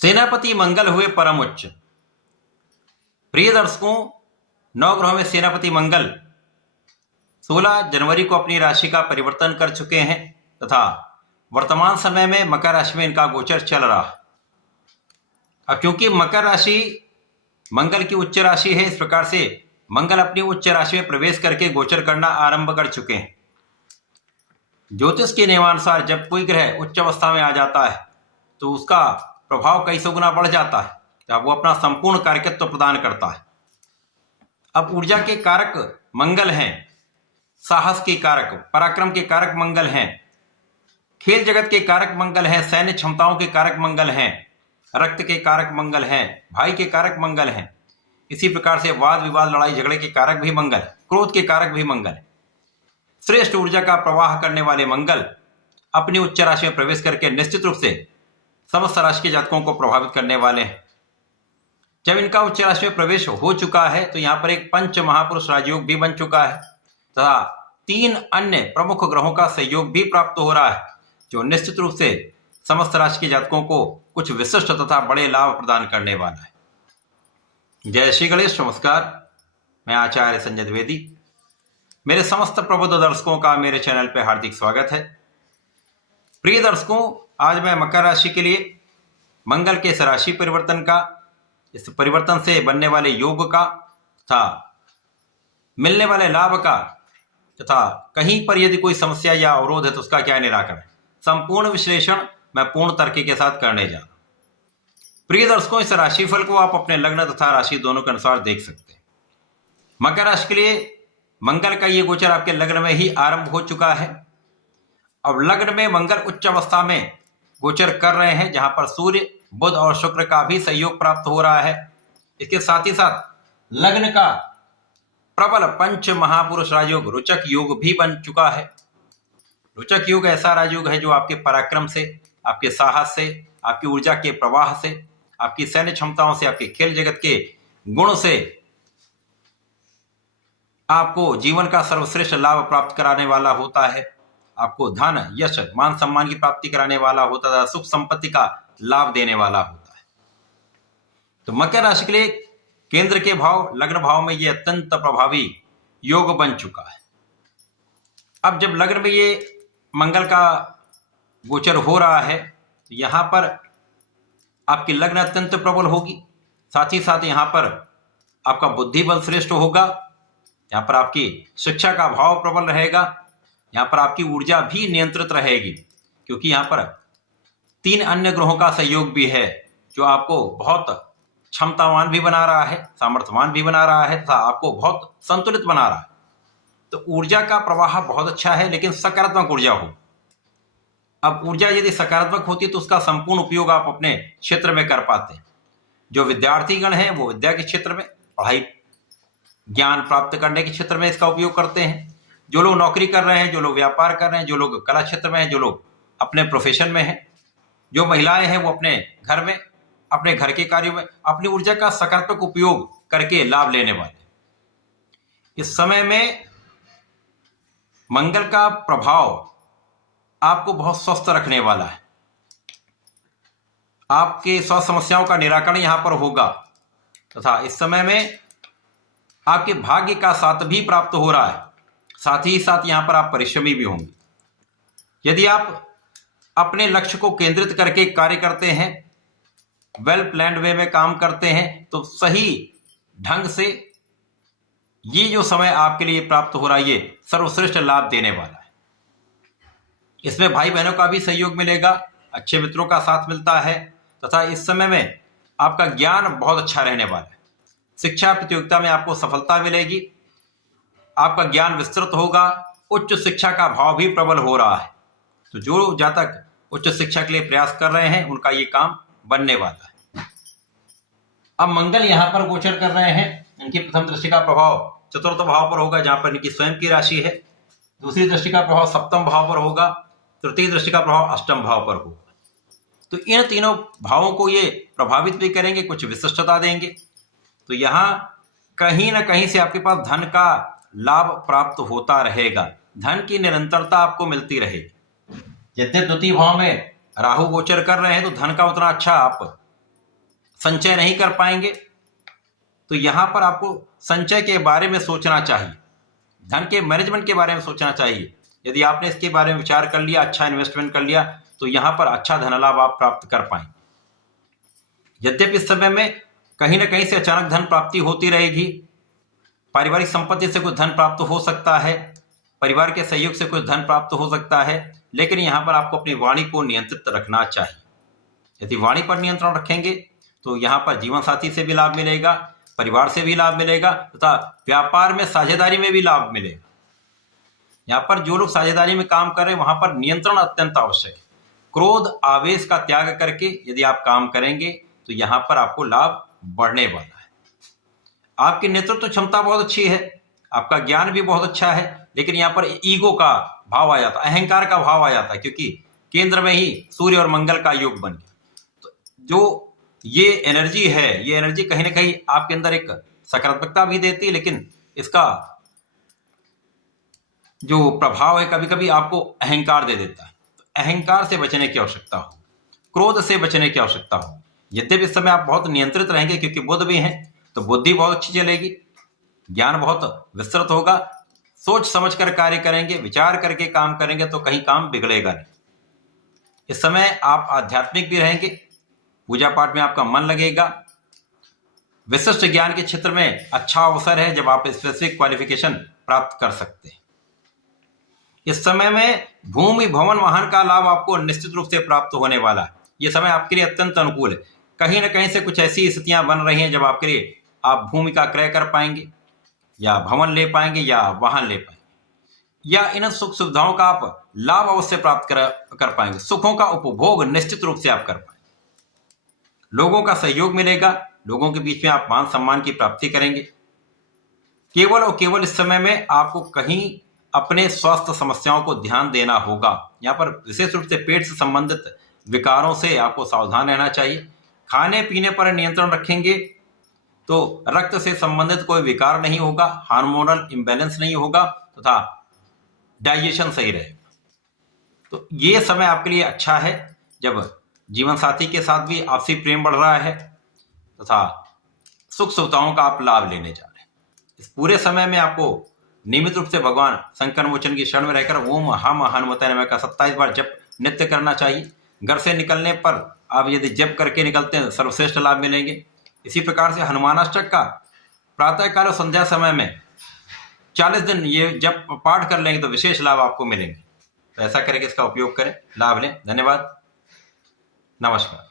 सेनापति मंगल हुए परम उच्च। प्रिय दर्शकों, नवग्रहों में सेनापति मंगल 16 जनवरी को अपनी राशि का परिवर्तन कर चुके हैं तथा वर्तमान समय में मकर राशि में इनका गोचर चल रहा है। अब क्योंकि मकर राशि मंगल की उच्च राशि है, इस प्रकार से मंगल अपनी उच्च राशि में प्रवेश करके गोचर करना आरंभ कर चुके हैं। ज्योतिष के नियमानुसार जब कोई ग्रह उच्च अवस्था में आ जाता है तो उसका प्रभाव कई सौ गुना बढ़ जाता है, तो वो अपना संपूर्ण कार्यकत्व प्रदान करता है। अब ऊर्जा के कारक मंगल हैं, साहस के कारक, पराक्रम के कारक मंगल हैं, खेल जगत के कारक मंगल हैं, सैन्य क्षमताओं के कारक मंगल हैं, रक्त के कारक मंगल हैं, भाई के कारक मंगल हैं। इसी प्रकार से वाद विवाद लड़ाई झगड़े के कारक भी मंगल, क्रोध के कारक भी मंगल। श्रेष्ठ ऊर्जा का प्रवाह करने वाले मंगल अपनी उच्च राशि में प्रवेश करके निश्चित रूप से समस्त राशि के जातकों को प्रभावित करने वाले हैं। जब इनका उच्च राशि में प्रवेश हो चुका है तो यहाँ पर एक पंच महापुरुष राजयोग भी बन चुका है तथा 3 अन्य प्रमुख ग्रहों का सहयोग भी प्राप्त हो रहा है, जो निश्चित रूप से समस्त राशि के जातकों को कुछ विशिष्ट तथा बड़े लाभ प्रदान करने वाला है। जय श्री गणेश, नमस्कार। मैं आचार्य संजय द्विवेदी। मेरे समस्त प्रबुद्ध दर्शकों का मेरे चैनल पर हार्दिक स्वागत है। प्रिय दर्शकों, आज मैं मकर राशि के लिए मंगल के इस राशि परिवर्तन का, इस परिवर्तन से बनने वाले योग का तथा मिलने वाले लाभ का तथा कहीं पर यदि कोई समस्या या अवरोध है तो उसका क्या निराकरण, संपूर्ण विश्लेषण मैं पूर्ण तर्क के साथ करने जा रहा हूं। प्रिय दर्शकों, इस राशिफल को आप अपने लग्न तथा राशि दोनों के अनुसार देख सकते हैं। मकर राशि के लिए मंगल का ये गोचर आपके लग्न में ही आरंभ हो चुका है। अब लग्न में मंगल उच्च अवस्था में गोचर कर रहे हैं, जहां पर सूर्य, बुध और शुक्र का भी सहयोग प्राप्त हो रहा है। इसके साथ ही साथ लग्न का प्रबल पंच महापुरुष राजयोग रोचक योग भी बन चुका है। रोचक योग ऐसा राजयोग है जो आपके पराक्रम से, आपके साहस से, आपकी ऊर्जा के प्रवाह से, आपकी सैन्य क्षमताओं से, आपके खेल जगत के गुण से आपको जीवन का सर्वश्रेष्ठ लाभ प्राप्त कराने वाला होता है। आपको धन, यश, मान सम्मान की प्राप्ति कराने वाला होता है, सुख संपत्ति का लाभ देने वाला होता है। तो मकर राशि के लिए केंद्र के भाव, लग्न भाव में ये अत्यंत प्रभावी योग बन चुका है। अब जब लग्न में ये मंगल का गोचर हो रहा है तो यहां पर आपकी लग्न अत्यंत प्रबल होगी, साथ ही साथ यहां पर आपका बुद्धि बल श्रेष्ठ होगा, यहां पर आपकी शिक्षा का भाव प्रबल रहेगा, यहां पर आपकी ऊर्जा भी नियंत्रित रहेगी, क्योंकि यहां पर 3 अन्य ग्रहों का सहयोग भी है जो आपको बहुत क्षमतावान भी बना रहा है, सामर्थ्यवान भी बना रहा है तथा आपको बहुत संतुलित बना रहा है। तो ऊर्जा का प्रवाह बहुत अच्छा है, लेकिन सकारात्मक ऊर्जा हो। अब ऊर्जा यदि सकारात्मक होती है तो उसका संपूर्ण उपयोग आप अपने क्षेत्र में कर पाते हैं। जो विद्यार्थीगण हैं वो विद्या के क्षेत्र में, पढ़ाई ज्ञान प्राप्त करने के क्षेत्र में इसका उपयोग करते हैं। जो लोग नौकरी कर रहे हैं, जो लोग व्यापार कर रहे हैं, जो लोग कला क्षेत्र में हैं, जो लोग अपने प्रोफेशन में हैं, जो महिलाएं हैं वो अपने घर में, अपने घर के कार्यों में अपनी ऊर्जा का सकारात्मक उपयोग करके लाभ लेने वाले। इस समय में मंगल का प्रभाव आपको बहुत स्वस्थ रखने वाला है। आपके स्वास्थ्य समस्याओं का निराकरण यहां पर होगा तथा इस समय में आपके भाग्य का साथ भी प्राप्त हो रहा है। साथ ही साथ यहां पर आप परिश्रमी भी होंगे। यदि आप अपने लक्ष्य को केंद्रित करके कार्य करते हैं, वेल प्लान्ड वे में काम करते हैं, तो सही ढंग से ये जो समय आपके लिए प्राप्त हो रहा है ये सर्वश्रेष्ठ लाभ देने वाला है। इसमें भाई बहनों का भी सहयोग मिलेगा, अच्छे मित्रों का साथ मिलता है तथा इस समय में आपका ज्ञान बहुत अच्छा रहने वाला है। शिक्षा प्रतियोगिता में आपको सफलता मिलेगी, आपका ज्ञान विस्तृत होगा, उच्च शिक्षा का भाव भी प्रबल हो रहा है। तो जो जातक उच्च शिक्षा के लिए प्रयास कर रहे हैं उनका ये काम बनने वाला है। अब मंगल यहां पर गोचर कर रहे हैं, इनकी प्रथम दृष्टि का प्रभाव चतुर्थ भाव पर होगा, जहां पर इनकी स्वयं की राशि है। दूसरी दृष्टि का प्रभाव सप्तम भाव पर होगा, तृतीय दृष्टि का प्रभाव अष्टम भाव पर होगा। तो इन तीनों भावों को ये प्रभावित भी करेंगे, कुछ विशिष्टता देंगे। तो यहां कहीं ना कहीं से आपके पास धन का लाभ प्राप्त होता रहेगा, धन की निरंतरता आपको मिलती रहेगी। यद्यप द्वितीय भाव में राहु गोचर कर रहे हैं तो धन का उतना अच्छा आप संचय नहीं कर पाएंगे, तो यहां पर आपको संचय के बारे में सोचना चाहिए, धन के मैनेजमेंट के बारे में सोचना चाहिए। यदि आपने इसके बारे में विचार कर लिया, अच्छा इन्वेस्टमेंट कर लिया, तो यहां पर अच्छा धन लाभ आप प्राप्त कर पाएंगे। यद्यपि इस समय में कहीं ना कहीं से अचानक धन प्राप्ति होती रहेगी, पारिवारिक संपत्ति से कुछ धन प्राप्त हो सकता है, परिवार के सहयोग से कुछ धन प्राप्त हो सकता है, लेकिन यहां पर आपको अपनी वाणी को नियंत्रित रखना चाहिए। यदि वाणी पर नियंत्रण रखेंगे तो यहां पर जीवन साथी से भी लाभ मिलेगा, परिवार से भी लाभ मिलेगा तथा व्यापार में साझेदारी में भी लाभ मिलेगा। यहां पर जो लोग साझेदारी में काम कर रहे हैं वहां पर नियंत्रण अत्यंत आवश्यक है। क्रोध आवेश का त्याग करके यदि आप काम करेंगे तो यहां पर आपको लाभ बढ़ने वाला है। आपकी नेतृत्व क्षमता बहुत अच्छी है, आपका ज्ञान भी बहुत अच्छा है, लेकिन यहाँ पर ईगो का भाव आ जाता है, अहंकार का भाव आ जाता है, क्योंकि केंद्र में ही सूर्य और मंगल का योग बन गया। तो जो ये एनर्जी है, ये एनर्जी कहीं ना कहीं आपके अंदर एक सकारात्मकता भी देती है, लेकिन इसका जो प्रभाव है कभी कभी आपको अहंकार दे देता है। तो अहंकार से बचने की आवश्यकता हो, क्रोध से बचने की आवश्यकता हो। यद्यपि इस समय आप बहुत नियंत्रित रहेंगे क्योंकि बुध भी हैं, तो बुद्धि बहुत अच्छी चलेगी, ज्ञान बहुत विस्तृत होगा, सोच समझ कर कार्य करेंगे, विचार करके काम करेंगे तो कहीं काम बिगड़ेगा नहीं। इस समय आप आध्यात्मिक भी रहेंगे, पूजा पाठ में आपका मन लगेगा, विशिष्ट ज्ञान के क्षेत्र में अच्छा अवसर है जब आप स्पेसिफिक क्वालिफिकेशन प्राप्त कर सकते हैं। इस समय में भूमि भवन वाहन का लाभ आपको निश्चित रूप से प्राप्त होने वाला है। यह समय आपके लिए अत्यंत अनुकूल है। कहीं ना कहीं से कुछ ऐसी स्थितियां बन रही हैं जब आपके लिए आप भूमि का क्रय कर पाएंगे या भवन ले पाएंगे या वाहन ले पाएंगे, या इन सुख सुविधाओं का आप लाभ अवश्य प्राप्त कर पाएंगे। सुखों का उपभोग निश्चित रूप से आप कर पाएंगे, लोगों का सहयोग मिलेगा, लोगों के बीच में आप मान सम्मान की प्राप्ति करेंगे। केवल और केवल इस समय में आपको कहीं अपने स्वास्थ्य समस्याओं को ध्यान देना होगा। यहाँ पर विशेष रूप से पेट से संबंधित विकारों से आपको सावधान रहना चाहिए। खाने पीने पर नियंत्रण रखेंगे तो रक्त से संबंधित कोई विकार नहीं होगा, हार्मोनल इंबैलेंस नहीं होगा तथा डाइजेशन सही रहेगा। तो ये समय आपके लिए अच्छा है जब जीवन साथी के साथ भी आपसी प्रेम बढ़ रहा है तथा सुख सुविधाओं का आप लाभ लेने जा रहे हैं। इस पूरे समय में आपको नियमित रूप से भगवान संकट मोचन की शरण में रहकर ओम हम हनुमते नमः का 27 बार जप नित्य करना चाहिए। घर से निकलने पर आप यदि जप करके निकलते हैं सर्वश्रेष्ठ लाभ मिलेंगे। इसी प्रकार से हनुमानाष्टक का प्रातःकाल और संध्या समय में 40 दिन ये जप पाठ कर लेंगे तो विशेष लाभ आपको मिलेंगे। तो ऐसा करके इसका उपयोग करें, लाभ लें। धन्यवाद, नमस्कार।